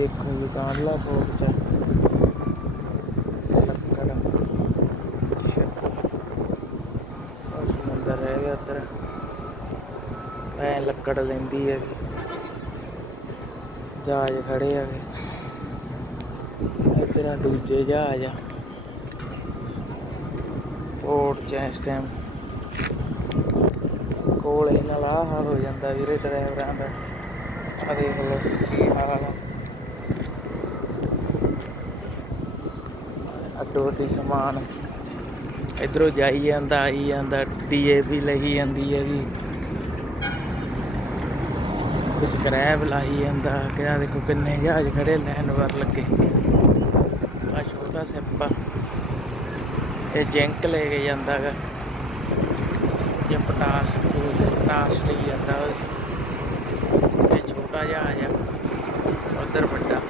ਦੇਖੋ ਦੁਕਾਨਲਾ ਪੋਰਟ ਚ ਲੱਕੜ ਸਮੁੰਦਰ ਰਹਿ ਗਿਆ ਉੱਧਰ ਐ ਲੱਕੜ ਲੈਂਦੀ ਹੈਗੀ ਜਹਾਜ਼ ਖੜੇ ਹੈਗੇ ਇੱਧਰ ਦੂਜੇ ਜਹਾਜ਼ ਆ ਪੋਰਟ ਚ ਇਸ ਟਾਈਮ ਕੋਲੇ ਨਾਲ ਆਹ ਹਾਲ ਹੋ ਜਾਂਦਾ ਵੀਰੇ ਡਰਾਈਵਰਾਂ ਦਾ ਆਹ ਦੇਖ ਲਓ ਕੀ ਹਾਲ ਆ ਅੱਡੋ ਅੱਡੀ ਸਮਾਨ ਇੱਧਰੋਂ ਜਾਈ ਜਾਂਦਾ ਆਈ ਜਾਂਦਾ DAP ਲਈ ਜਾਂਦੀ ਹੈਗੀ ਸਕਰੈਪ ਲਾਈ ਜਾਂਦਾ ਕਿਹੜਾ ਦੇਖੋ ਕਿੰਨੇ ਜਹਾਜ਼ ਖੜੇ ਲੈਣ ਵਾਰ ਲੱਗੇ ਆ ਛੋਟਾ ਸਿੱਪਾ ਇਹ ਜਿੰਕ ਲੈ ਕੇ ਜਾਂਦਾ ਗਾ ਜਾਂ ਪਟਾਸ ਲਈ ਜਾਂਦਾ ਇਹ ਛੋਟਾ ਜਹਾਜ਼ ਆ ਉੱਧਰ ਵੱਡਾ